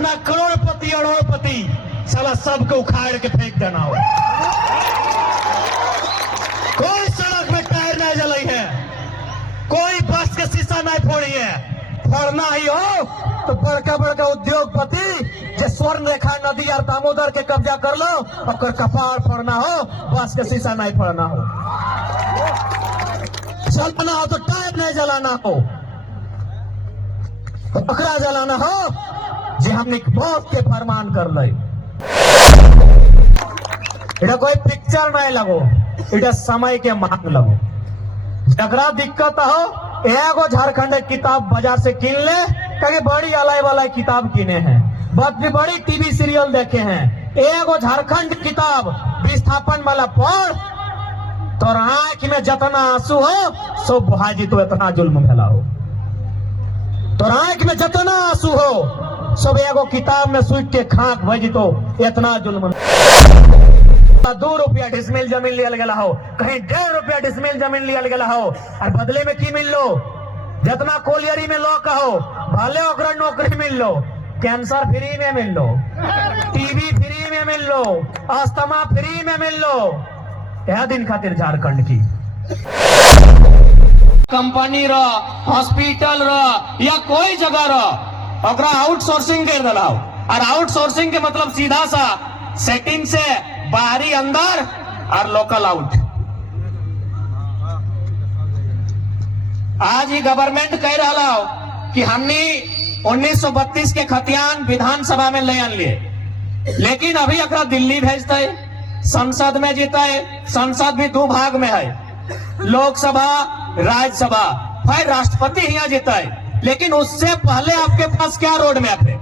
जितना करोड़पति अरबपति साला सबको उखाड़ के फेंक देना हो। कोई सड़क में टायर नहीं जलाई है, कोई बस के शीशा नहीं फोड़ी है। फोड़ना ही हो तो बड़का बड़का उद्योगपति जो स्वर्ण रेखा नदी और दामोदर के कब्जा कर लो, और कपार फोड़ना हो, बस के शीशा नहीं फोड़ना हो। चलना हो तो टायर नहीं जलाना हो, पकड़ा जलाना हो जी हमने मौत के फरमान कर ले। इधर कोई पिक्चर नहीं लगो, इधर समय के मांग लगो। जगरा दिक्कत हो एगो झारखंड किताब बाजार से किन ले, कहीं बड़ी अलाई वाला किताब किने हैं, बड़ी टीवी सीरियल देखे हैं। एगो झारखंड किताब विस्थापन वाला पढ़, तो आंख में जितना आंसू हो सो बुहाजी तो इतना जुल्म फैला हो। तो आंख में जितना आंसू हो सब एगो किताब में सूट के खाक भजी तो इतना जुल्म। 2 रुपया डिसमिल जमीन लिया गया हो, कहीं 1.5 रुपया डिसमिल जमीन लिया गया हो, और बदले में की मिल लो, जितना कोलियरी में लो कहो भले ओकरा नौकरी मिल लो, कैंसर फ्री में मिल लो, टीबी फ्री में मिल लो, अस्थमा फ्री में मिल लो। यह दिन खातिर झारखंड की कंपनी रो, हॉस्पिटल रो या कोई जगह रो ओकरा आउटसोर्सिंग कर दिला हो। और आउटसोर्सिंग के मतलब सीधा सा सेटिंग से बाहरी अंदर और लोकल आउट। आज ही गवर्नमेंट कह रहा हो कि हमने 1932 के खतियान विधानसभा में ले आन लिए, लेकिन अभी अकरा दिल्ली भेजता है, संसद में जीता है। संसद भी 2 भाग में है, लोकसभा राज्यसभा, फिर राष्ट्रपति यहाँ जीता है। लेकिन उससे पहले आपके पास क्या रोड मैप है?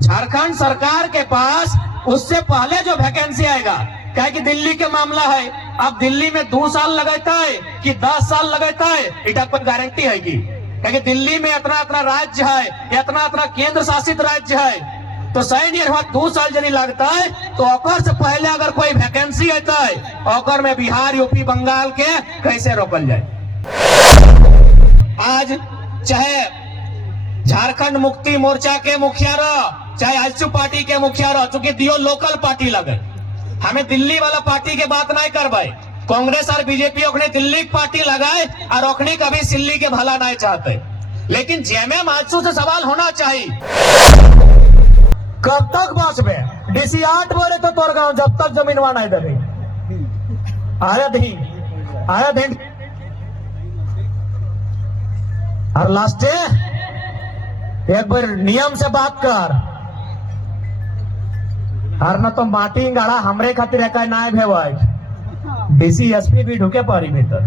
झारखंड सरकार के पास उससे पहले जो वैकेंसी आएगा, क्या कि दिल्ली के मामला है, अब दिल्ली में 2 साल लगाता है कि 10 साल लगाता है, इटा पर गारंटी है कि दिल्ली में इतना इतना राज्य है, इतना इतना केंद्र शासित राज्य है, तो सही नहीं 2 साल यदि लगता है तो ओकर से पहले अगर कोई वैकेंसी आता है, ओकर में बिहार यूपी बंगाल के कैसे रोकल जाए। आज चाहे झारखंड मुक्ति मोर्चा के मुखिया रहो, चाहे आजसू पार्टी के मुखिया रहो, चूंकि दियो लोकल पार्टी लगे, हमें दिल्ली वाला पार्टी के बात नहीं करवाए। कांग्रेस और बीजेपी ओखने दिल्ली की पार्टी लगाए और ओखने कभी सिल्ली के भला नहीं चाहते। लेकिन जेएमएम आजसू से सवाल होना चाहिए, कब तक बचबे? डीसी 8 बोले तो तोर गांव जब तक जमीनवा नहीं देवे आया दिन और लास्टे एक बार नियम से बात कर, और न तो माटी गाड़ा हमरे खातिर एक ना भेवाई, डीसी एसपी भी ढुके पारी भीतर।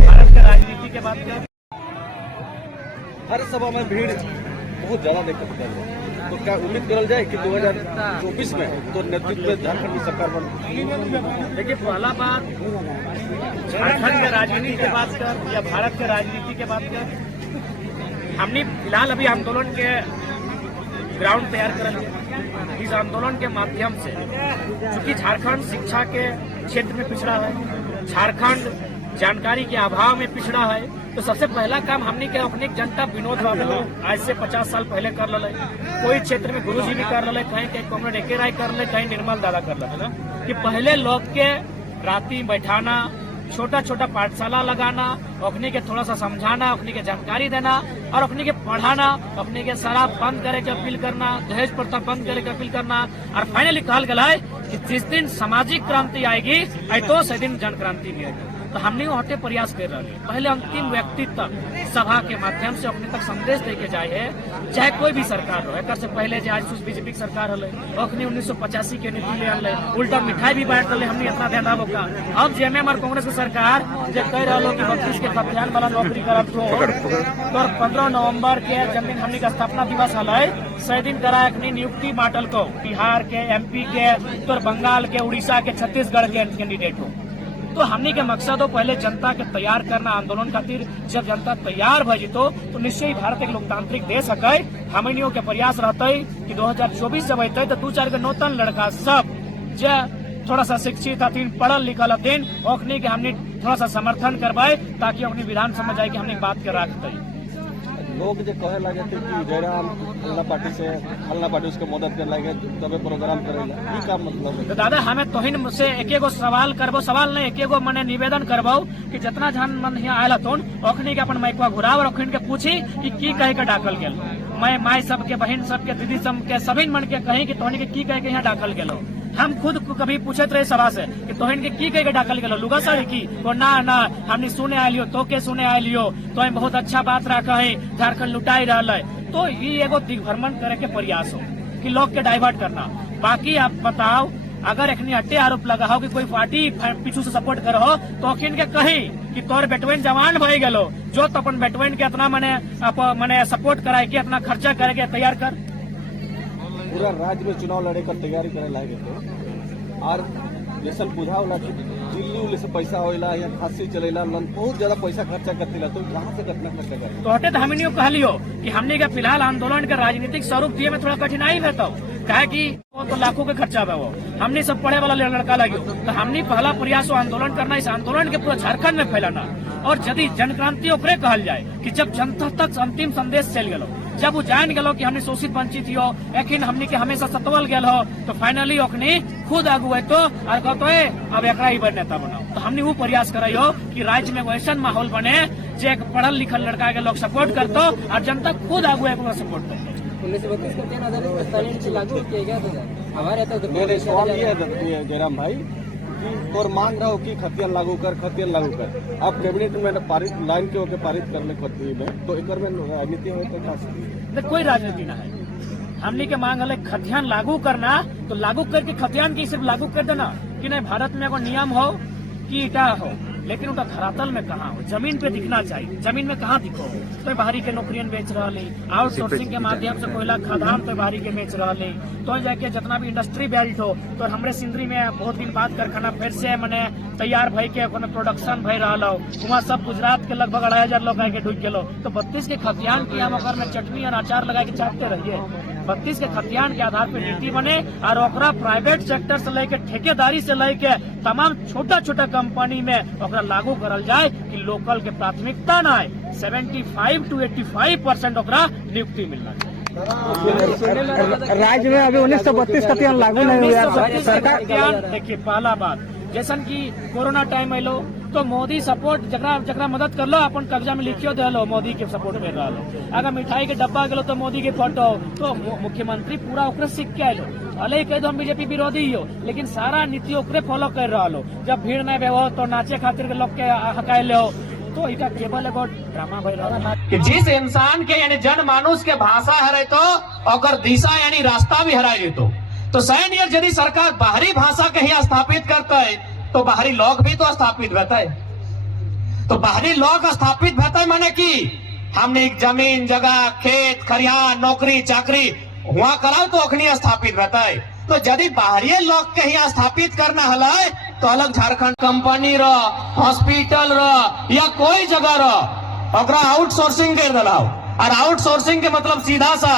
भारत के राजनीति के बाद हर सभा में भीड़ बहुत ज्यादा देखते हैं, तो क्या उम्मीद करल जाए कि 2024 में तो नेतृत्व झारखंड की सरकार बन? देखिए, पहला बात झारखंड के राजनीति के बात कर या भारत के राजनीति के बात कर, हमने फिलहाल अभी आंदोलन के ग्राउंड तैयार कर लिया। इस आंदोलन के माध्यम से चूंकि झारखंड शिक्षा के क्षेत्र में पिछड़ा है, झारखंड जानकारी के अभाव में पिछड़ा है, तो सबसे पहला काम हमने के अपने जनता विनोद बाबू आज से 50 साल पहले कर ले, कोई क्षेत्र में गुरुजी भी कर ले, कहीं कहीं कॉमरेड एके राय कर ले, कहीं निर्मल दादा कर ले, कि पहले लोग के राती बैठाना, छोटा छोटा पाठशाला लगाना, अपने के थोड़ा सा समझाना, अपने के जानकारी देना और अपने के पढ़ाना, अपने के शराब बंद करे के अपील करना, दहेज प्रथा बंद करे के अपील करना, और फाइनली कहल गया है कि जिस दिन सामाजिक क्रांति आएगी तो से दिन जन क्रांति भी आएगी। तो हमने होते प्रयास कर रहे हैं, पहले अंतिम व्यक्ति तक सभा के माध्यम से अपने तक संदेश दे के जाए है, चाहे कोई भी सरकार हो। एक से पहले जो आज बीजेपी की सरकार हले, अखनी 1985 के नीति ले आले, उल्टा मिठाई भी बांट रहे, हमने इतना ध्यान रखो का। अब जेएमएम और कांग्रेस की सरकार जब कह रहा कि 32 के खतियान वाला नौकरी करब तो 15 नवम्बर के जमीन हमने का स्थापना दिवस हल सही दिन करा अखनी नियुक्ति बांटल को बिहार के, एमपी के, उत्तर बंगाल के, उड़ीसा के, छत्तीसगढ़ के कैंडिडेट हो। तो हमने के मकसद हो पहले जनता के तैयार करना आंदोलन खातिर। जब जनता तैयार भजी तो निश्चय ही भारत एक लोकतांत्रिक देश है। हमनियों के प्रयास रहते कि 2024 जब अते तो 2-4 नौतन लड़का सब जो थोड़ा सा शिक्षित हथिन, पढ़ल लिखल हथिन, ओखनी के हमने थोड़ा सा समर्थन करवाए ताकि अपनी विधान समझ आए कि हमने बात के रखते। लोग जो कहे लगे थे कि जयराम हल्ला पार्टी से हल्ला पार्टी उसके मदद कर लगे तबे प्रोग्राम करेगा, ई का मतलब है? तो दादा हमें तोहिन से एक एगो सवाल करबो, सवाल नहीं एक एगो मने निवेदन करबो कि जितना जन मन यहाँ आयल हतुन ओखनी के अपन माइकवा घुराव और ओखनी के पूछी कि की कहे के डाकल गेल। मैं माई सबके बहन सबके दीदी सबके सभी मन के कही कि तोहनी के की कहे के यहाँ डाकल गेलो। हम खुद कभी पूछत रहे सभा से कि तोहन के की कहे के डाकल गेलो, लुगा साड़ी की तो ना हमने सुने आलियो तो के सुने आलियो तो हम बहुत अच्छा बात रखा है, झारखंड लुटाई रहा है। तो ये एगो दिग्भ्रमण करे के प्रयास हो कि लोग के डाइवर्ट करना। बाकी आप बताओ अगर एखनी हट्टे आरोप लगाओ कि कोई पार्टी पीछू से सपोर्ट करो तो अखिन के कही कि तोर बेटवेन जवान भई गेलो जो तो अपन बेटवेन के इतना मने सपोर्ट कराए के इतना खर्चा करे के तैयार कर। पूरा राज्य में चुनाव लड़े कर तैयारी करे लागे थे और जैसे बुझाव ला कि दिल्ली उल्ली से पैसा होइला या खांसी चलेला बहुत ज्यादा पैसा खर्चा करतीला, तो कहाँ से कितना खर्चा करे? तो हटे तो हमने कहलियो कि हमने के फिलहाल आंदोलन के राजनीतिक स्वरूप दिए में थोड़ा कठिनाई है, तो कहे कि वो तो लाखों के खर्चा है, वो हमने सब पढ़े वाला लड़का लगे तो हमने पहला प्रयास आंदोलन करना, इस आंदोलन के पूरा झारखंड में फैलाना और यदि जनक्रांति ओकरे कहल जाए कि जब जनता तक अंतिम संदेश चल गलो, जब वो जान गलो कि हमने शोषित वंचित हो लेकिन हमने के हमेशा सतवल गल हो तो फाइनली ओखनी खुद आगू है तो और कहते है अब एक ही बार नेता बनाओ। तो हमने वो प्रयास कराई हो कि राज्य में वैसा माहौल बने जो एक पढ़ल लिखल लड़का के लोग सपोर्ट करते और जनता खुद आगू है सपोर्ट करते। 1932 का तीन आधारित लागू किया गया था हमारे मेरे सवाल ये है जयराम भाई और मांग रहा हो कि खतियान लागू कर अब कैबिनेट में पारित लाइन के होकर पारित करने खतियान में तो एक में राजनीति हो तो कोई राजनीति ना है। हमने के मांग है खतियान लागू करना तो लागू करके खतियान की सिर्फ लागू कर देना कि नहीं भारत में एगो नियम हो कि ईटा हो लेकिन उनका धरातल में कहाँ हो, जमीन पे दिखना चाहिए। जमीन में कहाँ दिखो तो बाहरी के नौकरियन बेच रहा आउटसोर्सिंग के माध्यम से कोयला खदान तो बाहरी के बेच रहा तो जाके जितना भी इंडस्ट्री बेल्ट हो तो हमरे सिंदरी में बहुत दिन बाद कारखाना फिर से मैंने तैयार भई के प्रोडक्शन भई रहा हो वहाँ सब गुजरात के लगभग 2,500 लोग आके ढुक गए तो 32 के खतियान की हम अगर में चटनी और अचार लगा के चाटते रहिए। 32 के खतियान के आधार पर नीति बने और ओकरा प्राइवेट सेक्टर से लेके ठेकेदारी से लेके तमाम छोटा छोटा कंपनी में ओकरा लागू करल जाए कि लोकल के प्राथमिकता ना है 75 to 85% ओकरा नियुक्ति मिलना चाहिए। राज्य में अभी 1932 का तीन लागू नहीं हुआ सरकार। देखिए पहला बात जैसन की कोरोना टाइम आलो तो मोदी सपोर्ट जकरा मदद कर लो अपन कब्जा में लिखियो दे लो मोदी के सपोर्ट में रह लो। अगर मिठाई के डब्बा गेलो तो मोदी के फोटो तो मुख्यमंत्री पूरा ओकरे सीख के आलो भले कह दो हम बीजेपी विरोधी हो लेकिन सारा नीति ओकरे फॉलो कर रहा लो। जब भीड़ नहीं हो तो नाचे खातिर के लोग के हकाए हो तो इटा केवल एगो ड्रामा भई रहा कि जिस इंसान के यानी जनमानुष के भाषा हरे तो और दिशा यानी रास्ता भी हराई देतो तो सैन यदि सरकार बाहरी भाषा के ही स्थापित करता है तो बाहरी लोग भी तो स्थापित रहता है। तो बाहरी लोग स्थापित रहता है माने कि हमने एक जमीन जगह खेत खरियान नौकरी चाकरी वहाँ कराओ तो अखनी स्थापित रहता है। तो यदि बाहरी लोग के ही स्थापित करना हलाए तो अलग झारखंड कंपनी रो हॉस्पिटल रो या कोई जगह रो ओकरा आउटसोर्सिंग कर दिलाओ और आउटसोर्सिंग के मतलब सीधा सा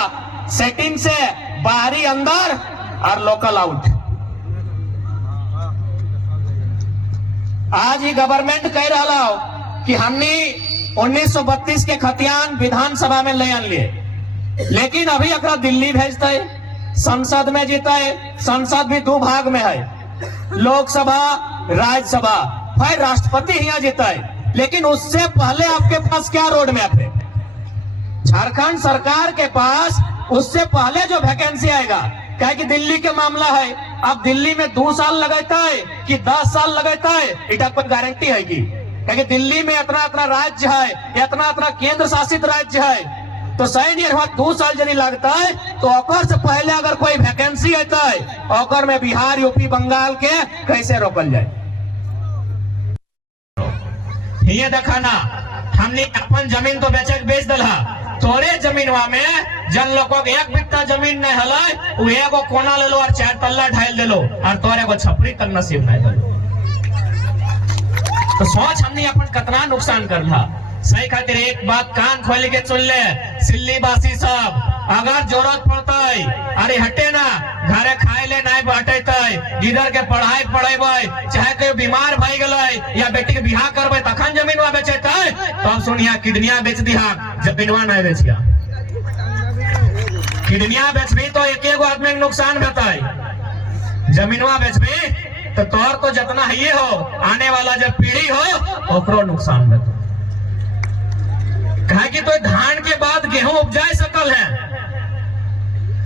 सेटिंग से बाहरी अंदर और लोकल आउट। आज ही गवर्नमेंट कह रहा हो कि हमने 1932 के खतियान विधानसभा में ले आन लिए लेकिन अभी अगर दिल्ली भेजता है संसद में जीता है। संसद भी 2 भाग में है लोकसभा राज्यसभा फिर राष्ट्रपति यहाँ जीता है लेकिन उससे पहले आपके पास क्या रोड मैप है? झारखंड सरकार के पास उससे पहले जो वैकेंसी आएगा क्या कि दिल्ली के मामला है अब दिल्ली में 2 साल लगाता है कि 10 साल लगाता है इटा कोई गारंटी है कि दिल्ली में इतना राज्य है इतना केंद्र शासित राज्य है तो सही 2 साल यदि लगता है तो ओकर से पहले अगर कोई वैकेंसी आता है ओकर में बिहार यूपी बंगाल के कैसे रोकल जाए। ये देखाना हमने अपन जमीन तो बेच दिला तोरे जमीनवा में जन लोगों के 1 बिट्टा जमीन नहीं हला वो एगो कोना ले लो और 4 तल्ला ढाल दे लो और तोरे को छपरी तक नसीब नहीं दे तो सोच हमने अपन कितना नुकसान कर ला। सही खातिर एक बात कान खोल के सुन ले सिल्ली बासी सब अगर जरूरत पड़ता है अरे हटे ना घरे खाए ले नहीं बैठे, इधर के पढ़ाई पढ़ेबे, चाहे कोई बीमार भई गए या बेटी के बिहार करबे तखन जमीनवा बेचेते, तो अब सुनिया किडनिया बेच दिया, जमीनवा नहीं बेचिया। किडनिया बेचबी तो एक एगो आदमी के नुकसान बेताई, जमीनवा बेचबी तो तोहर तो जितना ही हो, आने वाला जब पीढ़ी हो ओकरो नुकसान बेता। कहा कि तो धान के बाद गेहूं उपजाए सकल है,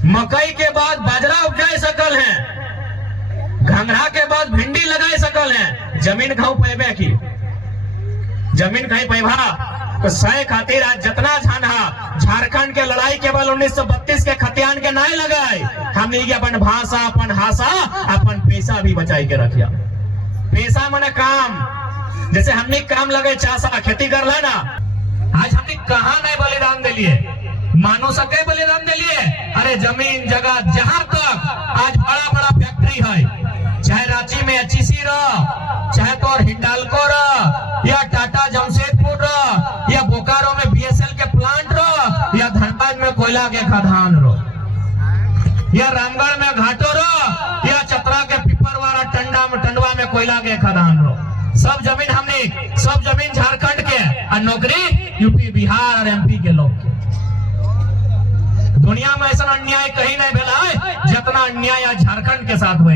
मकई के बाद बाजरा उपजाए सकल है, घंघरा के बाद भिंडी लगाए सकल है, जमीन कहूं पैबे की, जमीन कहीं पैबा तो सह खातिर आज जितना झाना झारखंड के लड़ाई केवल 1932 के खतियान के नहीं लगाए, हमने अपन भाषा, अपन हासा, अपन पैसा भी बचाई के रखिया। पैसा मने काम, जैसे हमने काम लगे चासा खेती कर लेना, आज हमने कहाँ नहीं बलिदान दिलिए, मानो सके बलिदान दिलिए। अरे जमीन जगह जहां तक आज बड़ा बड़ा फैक्ट्री है, चाहे रांची में एचईसी रहा, चाहे तो और हिंडाल्को रहा, या टाटा जमशेदपुर रहा, या बोकारो में बीएसएल के प्लांट रहा, या धनबाद में कोयला के खदान रहा, या रामगढ़ में घाटो रहा, या चतरा के पिपरवाड़ा टंडवा में कोयला के खदान रहा। सब जमीन हमने, सब जमीन झारखंड के और नौकरी यूपी बिहार और एमपी के लोग के। दुनिया में ऐसा अन्याय कहीं नहीं भेला है जितना अन्याय आज झारखंड के साथ हुए।